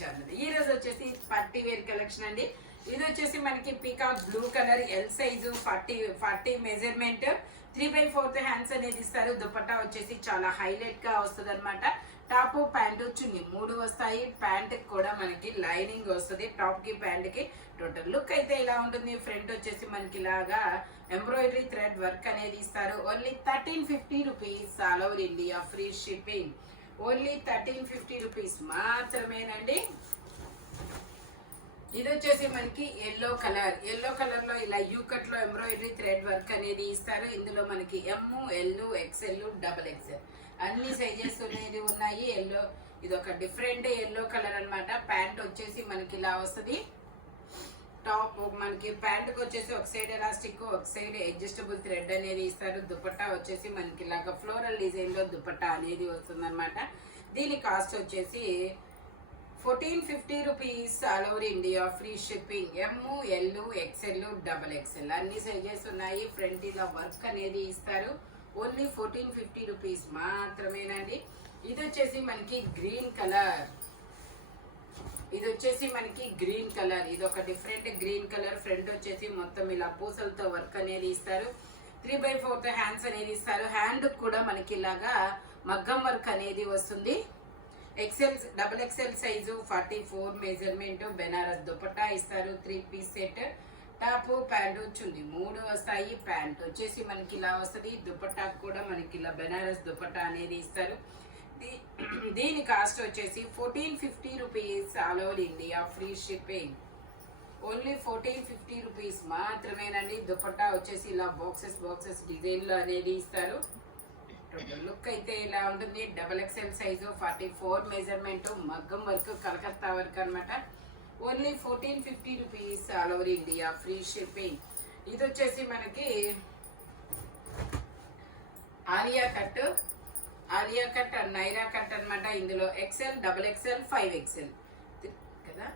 Channel. ఈ రోజు వచ్చేసి పార్టీ వేర్ కలెక్షన్ అండి. ఇది వచ్చేసి మనకి peacock blue colour, L size, 40 measurement, 3/4 hands అనేది ఇస్తారు. దుపట్టా వచ్చేసి చాలా హైలైట్ గా వస్తుంది అనమాట. టాప్ ప్యాంటు చున్నీ 3 వస్తాయి. ప్యాంట్ కూడా మనకి లైనింగ్ వస్తుంది. టాప్ కి ప్యాంట్ కి టోటల్ లుక్ అయితే ఇలా ఉంటుంది. ఫ్రంట్ వచ్చేసి మనకి ఇలాగా ఎంబ్రాయిడరీ థ్రెడ్ వర్క్ అనేది ఇస్తారు. Only 1350 rupees, all over India free shipping. Only 1350 rupees మాత్రమేనండి. ఇది వచ్చేసి మనకి ఎల్లో కలర్ లో ఇలా యూ కట్ లో ఎంబ్రాయిడరీ థ్రెడ్ వర్క్ అనేది ఇస్తారు. ఇందులో మనకి ఎమ్, ఎల్, ఎక్స్ఎల్, XXL అన్ని సైజెస్ అనేది ఉన్నాయి. ఎల్లో ఇది ఒక డిఫరెంట్ ఎల్లో కలర్ అన్నమాట. ప్యాంట్ వచ్చేసి మనకి ఇలా వస్తుంది. టాప్ మనకి ప్యాంట్ కి వచ్చేసి ఒక సైడ్ ఎలాస్టిక్, ఒక సైడ్ అడ్జస్టబుల్ థ్రెడ్ అనేది ఇస్తారు. దుపట్టా వచ్చేసి మనకి ఇలాగా ఫ్లోరల్ డిజైన్ లో దుపట్టా అనేది వస్తుంది అనమాట. దీని కాస్ట్ వచ్చేసి 1450 rupees, all over India free shipping. M, L, XXL, XXL అన్ని సైజెస్ ఉన్నాయి. ఫ్రంట్ ఇలా వర్క్ అనేది ఇస్తారు. ఓన్లీ 1450 రూపీస్ మాత్రమేనండి. ఇది వచ్చేసి మనకి గ్రీన్ కలర్. ఇది ఒక డిఫరెంట్ గ్రీన్ కలర్. ఫ్రంట్ వచ్చేసి మొత్తం ఇలా పూసలతో వర్క్ అనేది ఇస్తారు. 3/4 హ్యాండ్స్ అనేది ఇస్తారు. హ్యాండ్ కూడా మనకి ఇలాగా మగ్గం వర్క్ అనేది వస్తుంది. XXL size, 44 measurement, Banaras dupatta ఇస్తారు. 3 piece set. Top pant chunni 3 వస్తాయి. ప్యాంట్ వచ్చేసి మనకి ఇలా వస్తుంది. దుపట్టా కూడా మనకి ఇలా బెనారస్ దుపట్టా అనేది ఇస్తారు. దీని కాస్ట్ వచ్చేసి 1450 rupees, all over India free shipping. Only 1450 rupees మాత్రమేనండి. దుపట్టా వచ్చేసి ఇలా బాక్సెస్ డిజైన్ లో అనేది ఇస్తారు. లుక్ అయితే ఇలా ఉంటుంది. XXL సైజు, 44 మెజర్మెంట్, మగ్గం వర్క్, కలకత్తా వర్క్ అనమాట. Only 1450 rupees, all over India free shipping. ఇది వచ్చేసి మనకి ఆలియా కట్ నైరా కట్ అనమాట. ఇందులో XL, XXL, 5XL కదా.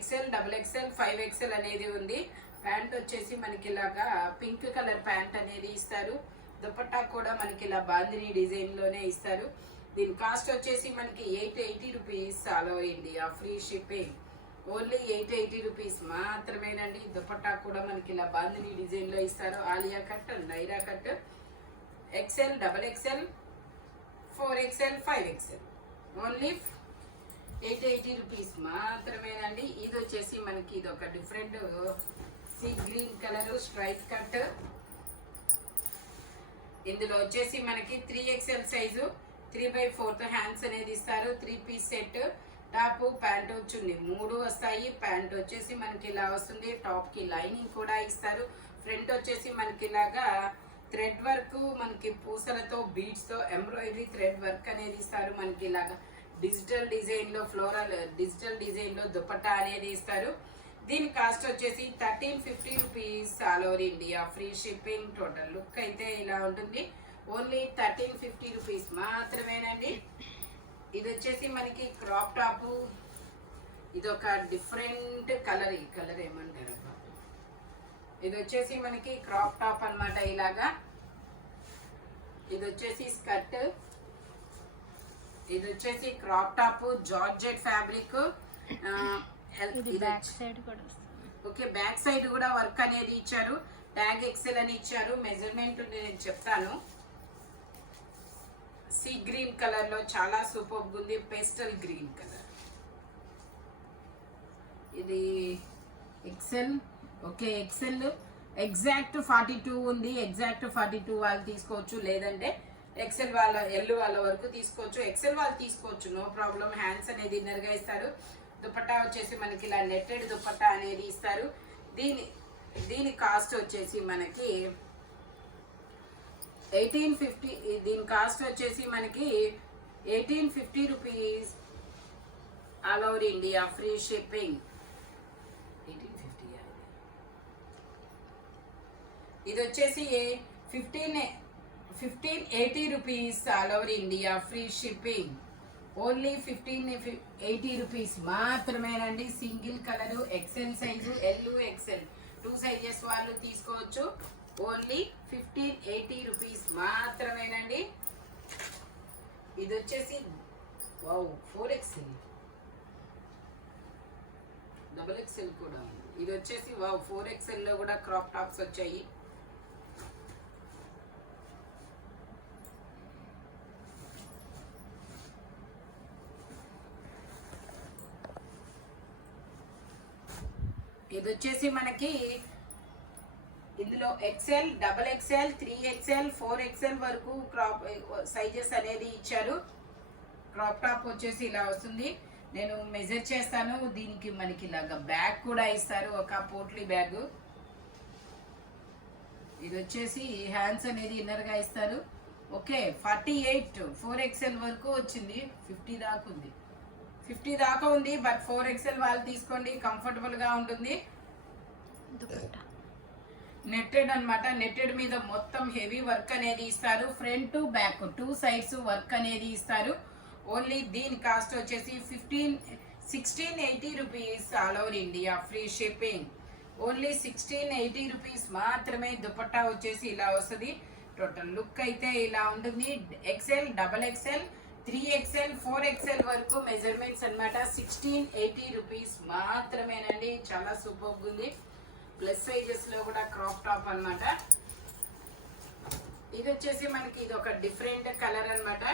XL, XXL, 5XL అనేది ఉంది. ప్యాంట్ వచ్చేసి మనకి ఇలాగా పింక్ కలర్ ప్యాంట్ అనేది ఇస్తారు. దుపట్టా కూడా మనకి ఇలా బాందిని డిజైన్ లోనే ఇస్తారు. దీని కాస్ట్ వచ్చేసి మనకి 880 rupees, all over India free shipping. Only 880 rupees మాత్రమేనండి. దుపట్టా కూడా మనకి ఇలా బాందిని డిజైన్ లో ఇస్తారు. Alia cut, Naira cut, XL, XXL, 4XL, 5XL. Only 880 rupees మాత్రమేనండి. ఇది వచ్చేసి మనకి ఇది ఒక different sea green colour stripe cut. ఇందులో వచ్చేసి మనకి 3XL సైజు, 3/4 హ్యాండ్స్ అనేది ఇస్తారు. 3 piece set. Top pant chunni 3 వస్తాయి. ప్యాంట్ వచ్చేసి మనకి ఇలా వస్తుంది. టాప్ కి లైనింగ్ కూడా ఇస్తారు. ఫ్రంట్ వచ్చేసి మనకి ఇలాగా థ్రెడ్ వర్క్, మనకి పూసలతో బీడ్స్ తో ఎంబ్రాయిడరీ థ్రెడ్ వర్క్ అనేది ఇస్తారు. మనకి ఇలాగా డిజిటల్ డిజైన్ లో డిజిటల్ డిజైన్ లో దుపట్టా అనేది ఇస్తారు. దీని కాస్ట్ వచ్చేసి 1350 rupees, all over India free shipping. Total look అయితే ఇలా ఉంటుంది. ఓన్లీ 1350 రూపీస్ మాత్రమేనండి. ఇది వచ్చేసి మనకి క్రాప్ టాప్. ఇది ఒక డిఫరెంట్ కలర్. ఈ కలర్ ఏమంటారు? ఇది వచ్చేసి మనకి క్రాప్ టాప్ అన్నమాట. ఇలాగా ఇది వచ్చేసి స్కర్ట్. ఇది వచ్చేసి crop top, georgette fabric. Okay, back side కూడా వర్క్ అనేది ఇచ్చారు. ట్యాగ్ XL అని ఇచ్చారు. మెజర్మెంట్ నేను చెప్తాను. సీ గ్రీన్ కలర్ లో చాలా సూపర్ ఉంది. Pastel green colour. ఇది XL. ఓకే, XL ఎగ్జాక్ట్ 42 ఉంది. ఎగ్జాక్ట్ 42 వాళ్ళు తీసుకోవచ్చు, లేదంటే XL వాళ్ళ ఎల్ వాళ్ళ వరకు తీసుకోవచ్చు. XL వాళ్ళు తీసుకోవచ్చు, నో ప్రాబ్లం. హ్యాండ్స్ అనేది ఇన్నర్ గా ఇస్తారు. దుపట్టా వచ్చేసి మనకి ఇలా నెట్టెడ్ దుపట్టా అనేది ఇస్తారు. దీని కాస్ట్ వచ్చేసి మనకి 1850. దీని కాస్ట్ వచ్చేసి మనకి 1850 rupees, all over India free shipping. 1850. ఇది వచ్చేసి 1580 rupees, all over India free shipping. Only 1580 rupees మాత్రమేనండి. Single colour, XL size, L, XL 2 sizes వాళ్ళు తీసుకోవచ్చు. ఓన్లీ 1580 రూపీస్ మాత్రమేనండి. ఇది వచ్చేసి వావ్ 4XL. డబుల్ ఎక్స్ఎల్ కూడా ఉంది. ఇది వచ్చేసి 4XL లో కూడా క్రాప్ టాప్స్ వచ్చాయి. ఇది వచ్చేసి మనకి ఇందులో XL, XXL, 3XL, 4XL వరకు క్రాప్ సైజెస్ అనేది ఇచ్చారు. క్రాప్ టాప్ వచ్చేసి ఇలా వస్తుంది. నేను మెజర్ చేస్తాను. దీనికి మనకి ఇలాగా బ్యాగ్ కూడా ఇస్తారు, ఒక పోట్లీ బ్యాగ్. ఇది వచ్చేసి హ్యాండ్స్ అనేది ఇన్నర్గా ఇస్తారు. ఓకే, 48 4XL వరకు వచ్చింది. 50 దాకా ఉంది. 50 దాకా ఉంది. బట్ 4XL వాళ్ళు తీసుకోండి, కంఫర్టబుల్గా ఉంటుంది. నెట్టెడ్ అన్నమాట. నెట్టెడ్ మీద మొత్తం హెవీ వర్క్ అనేది ఇస్తారు. Front to back 2 sides work అనేది ఇస్తారు. ఓన్లీ దీని కాస్ట్ వచ్చేసి 1680 rupees all over India, free shipping. Only 1680 rupees మాత్రమే. దుపట్టా వచ్చేసి ఇలా వస్తుంది. టోటల్ లుక్ అయితే ఇలా ఉంటుంది. XL, XXL, 3XL, 4XL వరకు మెజర్మెంట్స్ అన్నమాట. 1680 రూపీస్ మాత్రమేనండి. చాలా సూపర్గా ఉంది. ప్లస్ సైజెస్ లో కూడా క్రాప్ టాప్ అన్నమాట. ఇది వచ్చేసి మనకి ఇది ఒక డిఫరెంట్ కలర్ అన్నమాట.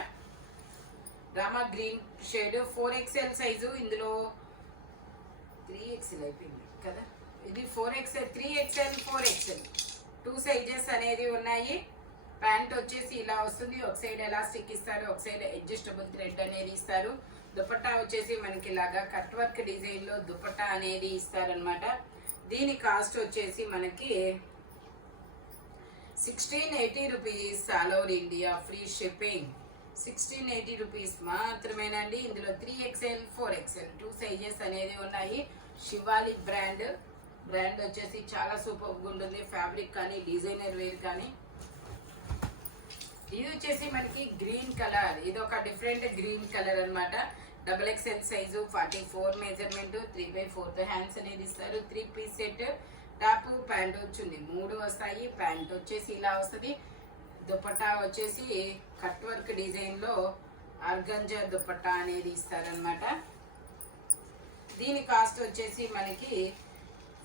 Rama green shade, 4XL size. ఇందులో 3XL అయిపోయింది కదా. ఇది 4XL, 3XL, 4XL 2 సైజెస్ అనేది ఉన్నాయి. ప్యాంట్ వచ్చేసి ఇలా వస్తుంది. ఒక సైడ్ ఎలాస్టిక్ ఇస్తారు, ఒక సైడ్ అడ్జస్టబుల్ థ్రెడ్ అనేది ఇస్తారు. దుపట్టా వచ్చేసి మనకి ఇలాగా కట్ వర్క్ డిజైన్ లో దుపట్టా అనేది ఇస్తారనమాట. దీని కాస్ట్ వచ్చేసి మనకి 1680 rupees all over India, free shipping. 1680 rupees మాత్రమేనండి. ఇందులో 3XL, 4XL 2 సైజెస్ అనేది ఉన్నాయి. శివాలి బ్రాండ్ వచ్చేసి చాలా సూపర్గా ఉంటుంది. ఫ్యాబ్రిక్ కానీ డిజైనర్ వేర్ కానీ. ఇది వచ్చేసి మనకి గ్రీన్ కలర్. ఇది ఒక డిఫరెంట్ గ్రీన్ కలర్ అన్నమాట. XXL సైజు, 44 మెజర్మెంట్, 3/4 హ్యాండ్స్ అనేది ఇస్తారు. 3 పీస్ సెట్. టాప్ ప్యాంట్ వచ్చింది, 3 వస్తాయి. ప్యాంట్ వచ్చేసి ఇలా వస్తుంది. దుపట్టా వచ్చేసి కట్ వర్క్ డిజైన్ లో ఆర్గంజా దుపట్టా అనేది ఇస్తారనమాట. దీని కాస్ట్ వచ్చేసి మనకి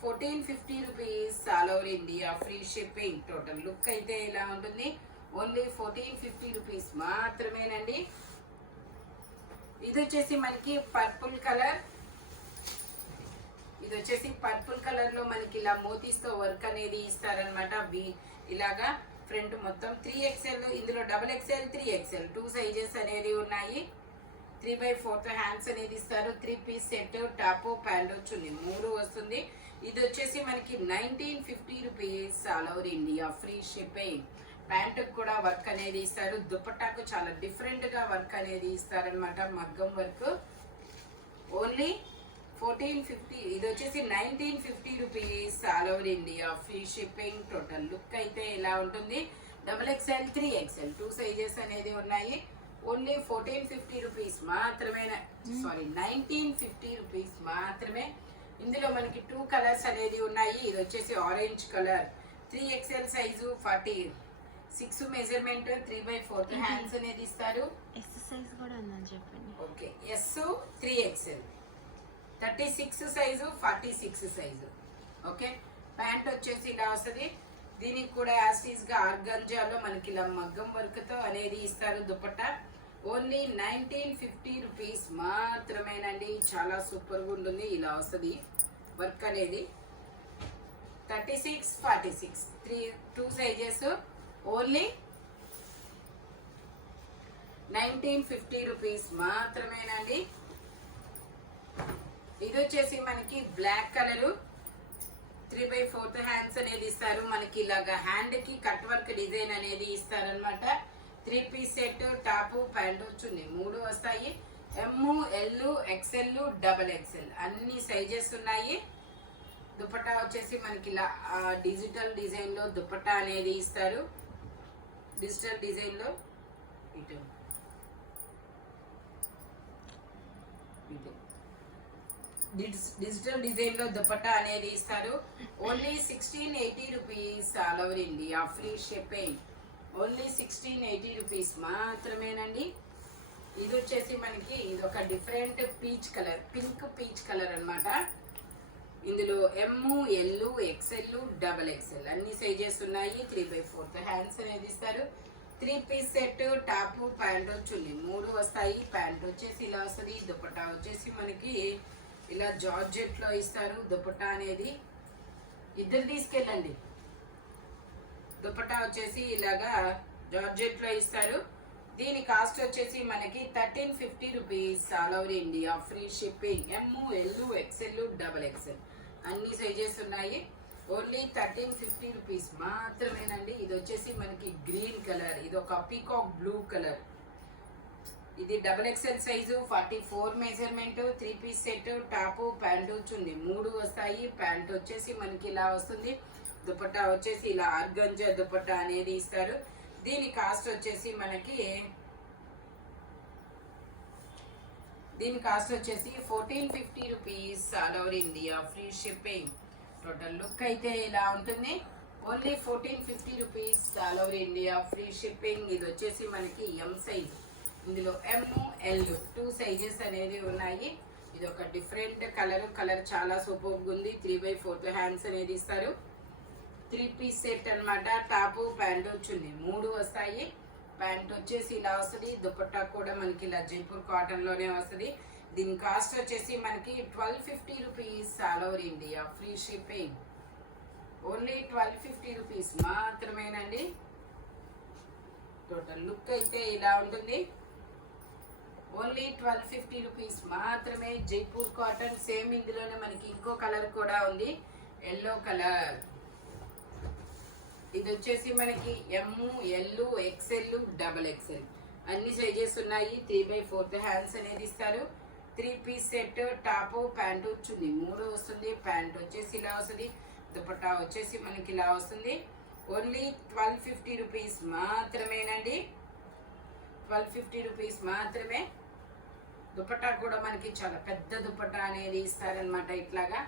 1450 rupees all over India, free shipping. Total look అయితే ఇలా ఉంటుంది. ఓన్లీ 1450 రూపీస్ మాత్రమేనండి. ఇది వచ్చేసి మనకి పర్పుల్ కలర్. ఇది వచ్చేసి పర్పుల్ కలర్ లో మనకి ఇలా మోతీస్తో వర్క్ అనేది ఇస్తారనమాట. ఇలాగా ఫ్రంట్ మొత్తం 3XL. ఇందులో XXL, 3XL 2 సైజెస్ అనేది ఉన్నాయి. 3/4 హ్యాండ్స్ అనేది ఇస్తారు. 3 పీస్ సెట్. టాప్ ప్యాంట్ వచ్చింది, 3 వస్తుంది. ఇది వచ్చేసి మనకి 1950 rupees all over India, free shipping. ప్యాంటుకు కూడా వర్క్ అనేది ఇస్తారు. దుపట్టాకు చాలా డిఫరెంట్ గా వర్క్ అనేది ఇస్తారనమాట, మగ్గం వర్క్. ఓన్లీ 1450. ఇది వచ్చేసి 1950 rupees all over India, free shipping. Total look అయితే ఇలా ఉంటుంది. XXL, 3XL 2 సైజెస్ అనేది ఉన్నాయి. ఓన్లీ 1450 రూపీస్ మాత్రమే. 1950 రూపీస్ మాత్రమే. ఇందులో మనకి 2 కలర్స్ అనేది ఉన్నాయి. ఇది వచ్చేసి orange colour, 3XL size, 46 measurement, 3/4 hands అనేది ఇస్తారు. సైజ్ కూడా ఉందని చెప్పండి. Okay, S 3XL, 36 size, 46 size. Okay, pant వచ్చేసి ఇలా వస్తుంది. దీనికి కూడా యాస్టీస్ గా ఆర్గంజాలో మనకి ఇలా మగ్గం వర్క్ తో అనేది ఇస్తారు దుపట్టా. ఓన్లీ 1950 రూపీస్ మాత్రమేనండి. చాలా సూపర్గా ఉంటుంది. ఇలా వస్తుంది వర్క్ అనేది. 36, 46 2 సైజెస్. ఓన్లీ 1950 రూపీస్ మాత్రమేనండి. ఇది వచ్చేసి మనకి బ్లాక్ కలరు, 3/4 హ్యాండ్స్ అనేది ఇస్తారు. మనకి ఇలాగా హ్యాండ్ కి కట్ వర్క్ డిజైన్ అనేది ఇస్తారనమాట. 3 పీస్ సెట్. టాప్ ప్యాంట్ వచ్చింది, 3 వస్తాయి. ML, XL, XXL అన్ని సైజెస్ ఉన్నాయి. దుపట్టా వచ్చేసి మనకి ఇలా డిజిటల్ డిజైన్ లో దుపట్టా అనేది ఇస్తారు. డిజిటల్ డిజైన్ లో ఇటు డిజిటల్ డిజైన్ లో దుపట్టా అనేది ఇస్తారు. Only 1680 rupees all over India, free shipping. Only 1680 rupees మాత్రమేనండి. ఇది వచ్చేసి మనకి ఇది ఒక different peach colour, pink peach colour అన్నమాట. ఇందులో M, L, XL, double XL అన్ని సైజెస్ ఉన్నాయి. 3/4 హ్యాండ్స్ అనేది ఇస్తారు. 3 piece set, top, pant, chunni 3 వస్తాయి. ప్యాంట్ వచ్చేసి ఇలా వస్తుంది. దుపట్టా వచ్చేసి మనకి ఇలా జార్జెట్ లో ఇస్తారు. దుపట్టా అనేది ఇద్దరు తీసుకెళ్ళండి. దుపట్టా వచ్చేసి ఇలాగా జార్జెట్ లో ఇస్తారు. దీని కాస్ట్ వచ్చేసి మనకి 1350 rupees. All over India free shipping. M, L, XL, double XL అన్ని సైజెస్ ఉన్నాయి. ఓన్లీ 1350 రూపీస్ మాత్రమేనండి. ఇది వచ్చేసి మనకి గ్రీన్ కలర్, ఇది ఒక పీకాక్ బ్లూ కలర్. ఇది double XL size, 44 measurement. 3 piece set, top, pant, chunni 3 వస్తాయి. ప్యాంట్ వచ్చేసి మనకి ఇలా వస్తుంది. దుపట్టా వచ్చేసి ఇలా ఆర్గంజా దుపట్టా అనేది ఇస్తారు. దీని కాస్ట్ వచ్చేసి మనకి 1450 rupees. All over India free shipping. Total look అయితే ఇలా ఉంటుంది. Only 1450 rupees. All over India free shipping. ఇది వచ్చేసి మనకి ఎం సైజ్. ఇందులో ఎమ్, ఎల్ 2 సైజెస్ అనేది ఉన్నాయి. ఇది ఒక డిఫరెంట్ కలర్ చాలా సూపర్గా ఉంది. 3/4 హ్యాండ్స్ అనేది ఇస్తారు. 3 పీస్ సెట్ అన్నమాట. టాపు, ప్యాంటు, చున్నీ 3 వస్తాయి. ప్యాంట్ వచ్చేసి ఇలా వస్తుంది. దుపట్టా కూడా మనకి ఇలా జైపూర్ కాటన్ లోనే వస్తుంది. దీని కాస్ట్ వచ్చేసి మనకి 1250 rupees. All over India free shipping. Only 1250 rupees మాత్రమేనండి. టోటల్ లుక్ అయితే ఇలా ఉంటుంది. ఓన్లీ 1250 రూపీస్ మాత్రమే. జైపూర్ కాటన్. సేమ్ ఇందులోనే మనకి ఇంకో కలర్ కూడా ఉంది, ఎల్లో కలర్. ఇది వచ్చేసి మనకి M, L, XL, double XL అన్ని సైజెస్ ఉన్నాయి. 3/4 హ్యాండ్స్ అనేది ఇస్తారు. 3 piece set, top, pant, chunni 3 వస్తుంది. ప్యాంట్ వచ్చేసి ఇలా వస్తుంది. దుపట్టా వచ్చేసి మనకి ఇలా వస్తుంది. ఓన్లీ 1250 రూపీస్ మాత్రమేనండి. 1250 రూపీస్ మాత్రమే. దుపట్టా కూడా మనకి చాలా పెద్ద దుపట్టా అనేది ఇస్తారనమాట. ఇట్లాగా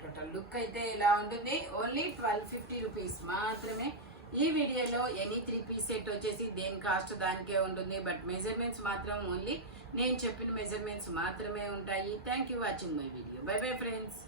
టోటల్ లుక్ అయితే ఇలా ఉంటుంది. ఓన్లీ 1250 రూపీస్ మాత్రమే. ఈ వీడియోలో ఎనీ 3 పీస్ సెట్ వచ్చేసి దేని కాస్ట్ దానికే ఉంటుంది. బట్ మెజర్మెంట్స్ మాత్రం ఓన్లీ నేను చెప్పిన మెజర్మెంట్స్ మాత్రమే ఉంటాయి. Thank you watching my video. By bye friends.